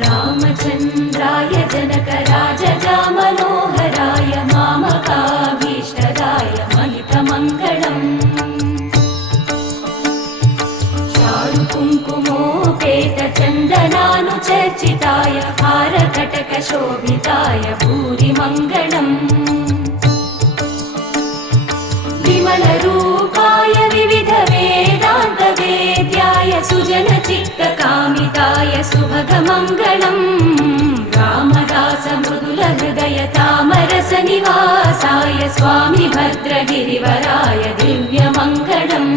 रामचन्द्राय जनकराजजामनोहराय मामकाभीष्टदाय महितमङ्गलम् चारुकुङ्कुमोपेतचन्दनानुचर्चिताय हारकटकशोभिताय भूरिमङ्गलम् विमलरूपाय विविधवेदान्तवेद्याय सुजनचित्तकामिताय सुभगमङ्गलम् रामदासमृदुलहृदय तामरसनिवासाय स्वामि भद्रगिरिवराय दिव्यमङ्गलम्